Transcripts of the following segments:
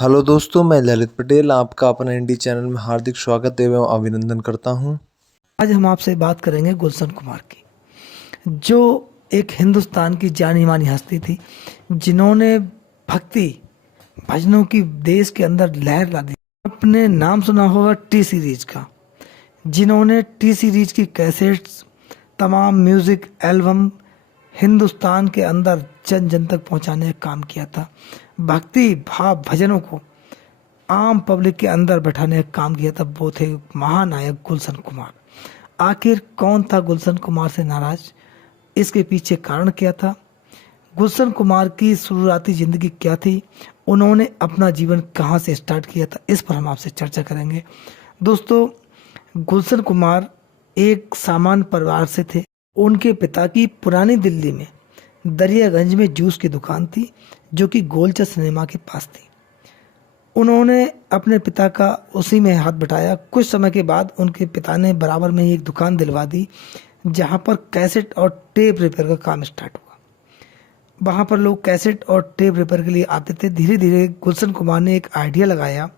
Hello दोस्तों, मैं ललित पटेल आपका अपना इंडी चैनल में हार्दिक स्वागत एवं अभिनंदन करता हूं। आज हम आपसे बात करेंगे गुलशन कुमार की, जो एक हिंदुस्तान की जानी मानी हस्ती थी, जिन्होंने भक्ति भजनों की देश के अंदर लहर ला दी। आपने नाम सुना होगा टी सीरीज का, जिन्होंने टी सीरीज की कैसेट्स, तमाम म्यूजिक एल्बम हिंदुस्तान के अंदर जन जन तक पहुंचाने का काम किया था। भक्ति भाव भजनों को आम पब्लिक के अंदर बैठाने का काम किया था। वो थे महानायक गुलशन कुमार। आखिर कौन था गुलशन कुमार से नाराज? इसके पीछे कारण क्या था? गुलशन कुमार की शुरुआती जिंदगी क्या थी? उन्होंने अपना जीवन कहाँ से स्टार्ट किया था? इस पर हम आपसे चर्चा करेंगे। दोस्तों, गुलशन कुमार एक सामान्य परिवार से थे। उनके पिता की पुरानी दिल्ली में दरियागंज में जूस की दुकान थी, जो कि गोलचा सिनेमा के पास थी। उन्होंने अपने पिता का उसी में हाथ बटाया। कुछ समय के बाद उनके पिता ने बराबर में ही एक दुकान दिलवा दी, जहां पर कैसेट और टेप रिपेयर का काम स्टार्ट हुआ। वहां पर लोग कैसेट और टेप रिपेयर के लिए आते थे। धीरे धीरे गुलशन कुमार ने एक आइडिया लगाया,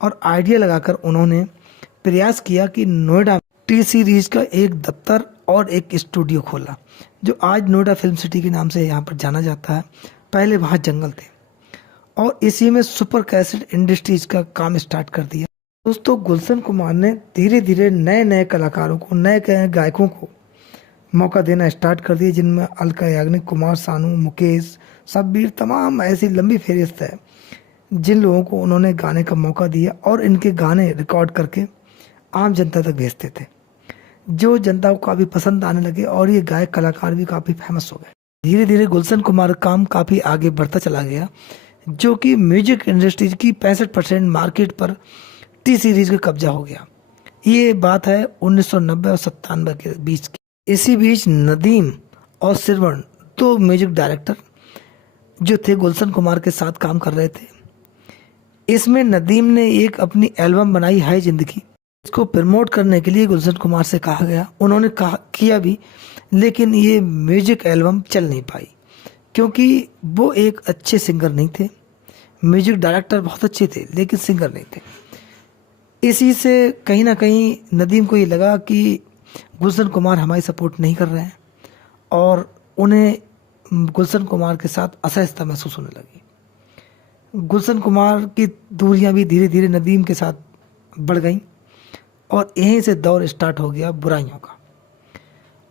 और आइडिया लगाकर उन्होंने प्रयास किया कि नोएडा टी सीरीज का एक दफ्तर और एक स्टूडियो खोला, जो आज नोएडा फिल्म सिटी के नाम से यहाँ पर जाना जाता है। पहले वहाँ जंगल थे, और इसी में सुपर कैसेट इंडस्ट्रीज का काम स्टार्ट कर दिया। दोस्तों, गुलशन कुमार ने धीरे धीरे नए नए कलाकारों को, नए नए गायकों को मौका देना स्टार्ट कर दिया, जिनमें अलका याग्निक, कुमार सानू, मुकेश, शब्बीर, तमाम ऐसी लंबी फहरिस्त है जिन लोगों को उन्होंने गाने का मौका दिया, और इनके गाने रिकॉर्ड करके आम जनता तक भेजते थे, जो जनता को काफ़ी पसंद आने लगे, और ये गायक कलाकार भी काफ़ी फेमस हो गए। धीरे धीरे गुलशन कुमार का काम काफ़ी आगे बढ़ता चला गया, जो कि म्यूजिक इंडस्ट्रीज की 65% मार्केट पर टी सीरीज का कब्जा हो गया। ये बात है 1990 और 97 के बीच की। इसी बीच नदीम और श्रवण, दो म्यूजिक डायरेक्टर जो थे, गुलशन कुमार के साथ काम कर रहे थे। इसमें नदीम ने एक अपनी एल्बम बनाई, हाय जिंदगी। इसको प्रमोट करने के लिए गुलशन कुमार से कहा गया। उन्होंने किया भी, लेकिन ये म्यूजिक एल्बम चल नहीं पाई, क्योंकि वो एक अच्छे सिंगर नहीं थे। म्यूजिक डायरेक्टर बहुत अच्छे थे, लेकिन सिंगर नहीं थे। इसी से कहीं ना कहीं नदीम को ये लगा कि गुलशन कुमार हमारी सपोर्ट नहीं कर रहे हैं, और उन्हें गुलशन कुमार के साथ असहजता महसूस होने लगी। गुलशन कुमार की दूरियां भी धीरे धीरे नदीम के साथ बढ़ गईं, और यहीं से दौर स्टार्ट हो गया बुराइयों का।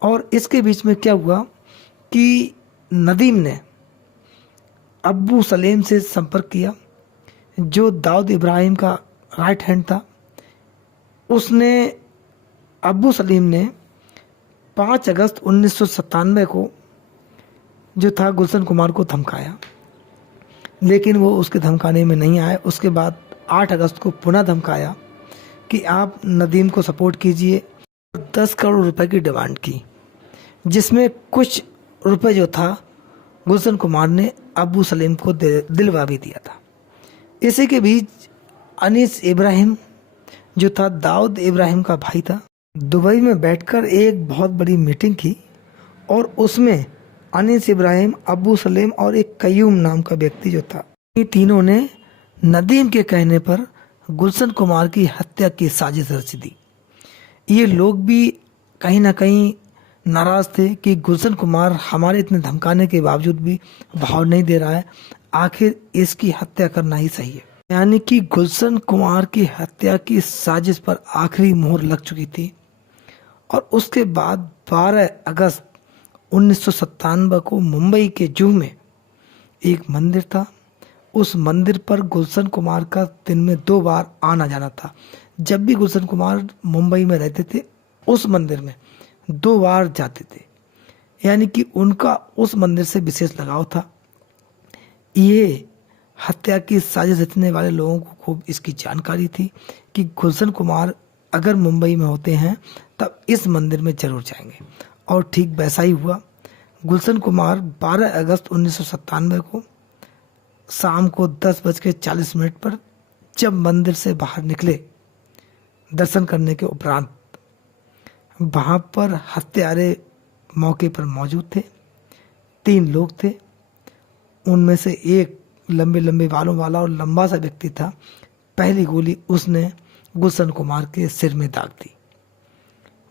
और इसके बीच में क्या हुआ कि नदीम ने अब्बू सलेम से संपर्क किया, जो दाऊद इब्राहिम का राइट हैंड था। उसने, अब्बू सलीम ने 5 अगस्त 1997 को जो था गुलशन कुमार को धमकाया, लेकिन वो उसके धमकाने में नहीं आए। उसके बाद 8 अगस्त को पुनः धमकाया कि आप नदीम को सपोर्ट कीजिए। 10 करोड़ रुपए की डिमांड की, जिसमें कुछ रुपए जो था गुलशन कुमार ने अब्बू सलीम को दिलवा भी दिया था। इसी के बीच अनीस इब्राहिम जो था, दाऊद इब्राहिम का भाई था, दुबई में बैठकर एक बहुत बड़ी मीटिंग की, और उसमें अनीस इब्राहिम, अब्बू सलीम और एक कयूम नाम का व्यक्ति जो था, ये तीनों ने नदीम के कहने पर गुलशन कुमार की हत्या की साजिश रच दी। ये लोग भी कहीं ना कहीं नाराज थे कि गुलशन कुमार हमारे इतने धमकाने के बावजूद भी भाव नहीं दे रहा है, आखिर इसकी हत्या करना ही सही है। यानी कि गुलशन कुमार की हत्या की साजिश पर आखिरी मोहर लग चुकी थी। और उसके बाद 12 अगस्त 1997 को मुंबई के जू में एक मंदिर था। उस मंदिर पर गुलशन कुमार का दिन में 2 बार आना जाना था। जब भी गुलशन कुमार मुंबई में रहते थे, उस मंदिर में 2 बार जाते थे, यानी कि उनका उस मंदिर से विशेष लगाव था। ये हत्या की साजिश रचने वाले लोगों को खूब इसकी जानकारी थी कि गुलशन कुमार अगर मुंबई में होते हैं तब इस मंदिर में जरूर जाएंगे, और ठीक वैसा ही हुआ। गुलशन कुमार 12 अगस्त 1997 को शाम को 10:40 पर जब मंदिर से बाहर निकले दर्शन करने के उपरांत, वहाँ पर हत्यारे मौके पर मौजूद थे। 3 लोग थे, उनमें से एक लंबे लंबे बालों वाला और लंबा सा व्यक्ति था। पहली गोली उसने गुलशन कुमार के सिर में दाग दी,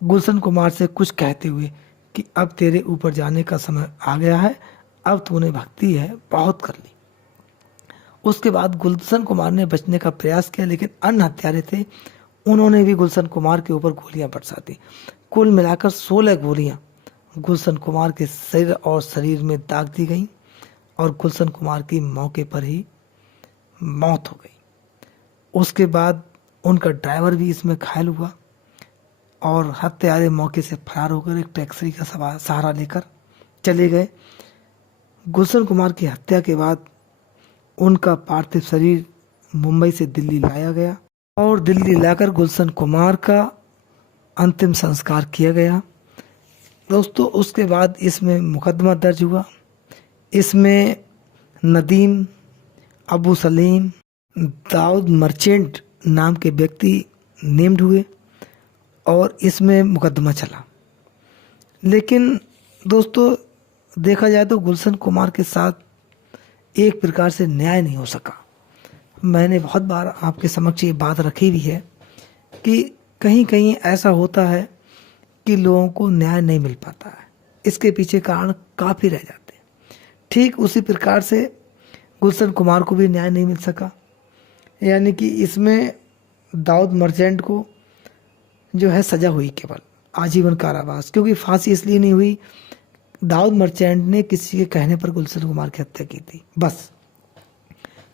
गुलशन कुमार से कुछ कहते हुए कि अब तेरे ऊपर जाने का समय आ गया है, अब तूने भक्ति है बहुत कर ली। उसके बाद गुलशन कुमार ने बचने का प्रयास किया, लेकिन अन्य हत्यारे थे, उन्होंने भी गुलशन कुमार के ऊपर गोलियां बरसा दी। कुल मिलाकर 16 गोलियां गुलशन कुमार के सिर और शरीर में दाग दी गईं और गुलशन कुमार की मौके पर ही मौत हो गई। उसके बाद उनका ड्राइवर भी इसमें घायल हुआ और हत्यारे मौके से फरार होकर एक टैक्सी का सहारा लेकर चले गए। गुलशन कुमार की हत्या के बाद उनका पार्थिव शरीर मुंबई से दिल्ली लाया गया और दिल्ली लाकर गुलशन कुमार का अंतिम संस्कार किया गया। दोस्तों, उसके बाद इसमें मुकदमा दर्ज हुआ। इसमें नदीम, अबू सलीम, दाऊद मर्चेंट नाम के व्यक्ति नेम्ड हुए और इसमें मुकदमा चला। लेकिन दोस्तों, देखा जाए तो गुलशन कुमार के साथ एक प्रकार से न्याय नहीं हो सका। मैंने बहुत बार आपके समक्ष ये बात रखी भी है कि कहीं कहीं ऐसा होता है कि लोगों को न्याय नहीं मिल पाता है, इसके पीछे कारण काफ़ी रह जाते हैं। ठीक उसी प्रकार से गुलशन कुमार को भी न्याय नहीं मिल सका, यानी कि इसमें दाऊद मर्चेंट को जो है सज़ा हुई केवल आजीवन कारावास, क्योंकि फांसी इसलिए नहीं हुई, दाऊद मर्चेंट ने किसी के कहने पर गुलशन कुमार की हत्या की थी बस।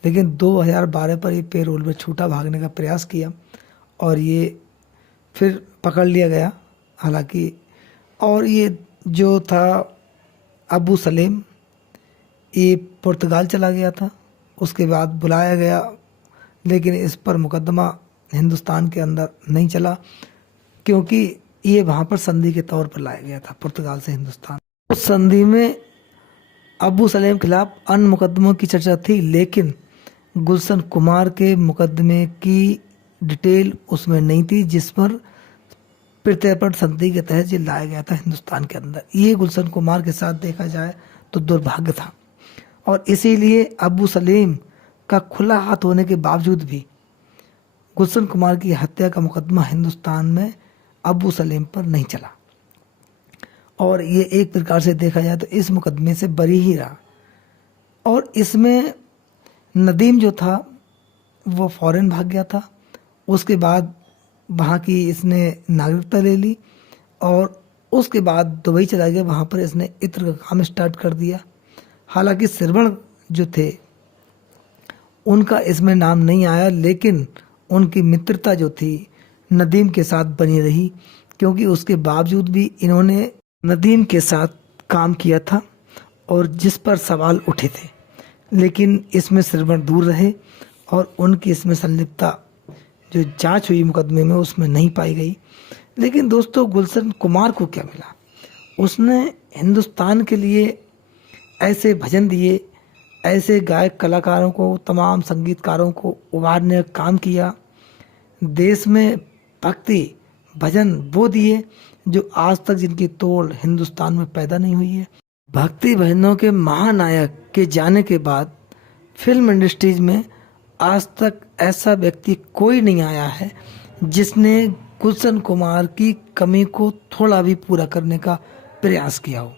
लेकिन 2012 पर ये पेरोल में छूटा, भागने का प्रयास किया और ये फिर पकड़ लिया गया हालांकि। और ये जो था अबू सलीम, ये पुर्तगाल चला गया था, उसके बाद बुलाया गया, लेकिन इस पर मुकदमा हिंदुस्तान के अंदर नहीं चला क्योंकि ये वहाँ पर संधि के तौर पर लाया गया था पुर्तगाल से हिंदुस्तान। उस संधि में अबू सलीम खिलाफ अन्य मुकदमों की चर्चा थी, लेकिन गुलशन कुमार के मुकदमे की डिटेल उसमें नहीं थी, जिस पर प्रत्यर्पण संधि के तहत ये लाया गया था हिंदुस्तान के अंदर। ये गुलशन कुमार के साथ देखा जाए तो दुर्भाग्य था और इसीलिए अबू सलीम का खुला हाथ होने के बावजूद भी गुलशन कुमार की हत्या का मुकदमा हिंदुस्तान में अबू सलीम पर नहीं चला और ये एक प्रकार से देखा जाए तो इस मुकदमे से बरी ही रहा। और इसमें नदीम जो था वो फॉरेन भाग गया था, उसके बाद वहाँ की इसने नागरिकता ले ली और उसके बाद दुबई चला गया, वहाँ पर इसने इत्र का काम स्टार्ट कर दिया। हालांकि श्रवण जो थे उनका इसमें नाम नहीं आया, लेकिन उनकी मित्रता जो थी नदीम के साथ बनी रही, क्योंकि उसके बावजूद भी इन्होंने नदीम के साथ काम किया था और जिस पर सवाल उठे थे, लेकिन इसमें श्रवण दूर रहे और उनकी इसमें संलिप्तता जो जांच हुई मुकदमे में उसमें नहीं पाई गई। लेकिन दोस्तों, गुलशन कुमार को क्या मिला? उसने हिंदुस्तान के लिए ऐसे भजन दिए, ऐसे गायक कलाकारों को, तमाम संगीतकारों को उभारने का काम किया। देश में भक्ति भजन वो दिए जो आज तक जिनकी तोड़ हिंदुस्तान में पैदा नहीं हुई है। भक्ति भजनों के महानायक के जाने के बाद फिल्म इंडस्ट्रीज में आज तक ऐसा व्यक्ति कोई नहीं आया है जिसने गुलशन कुमार की कमी को थोड़ा भी पूरा करने का प्रयास किया हो।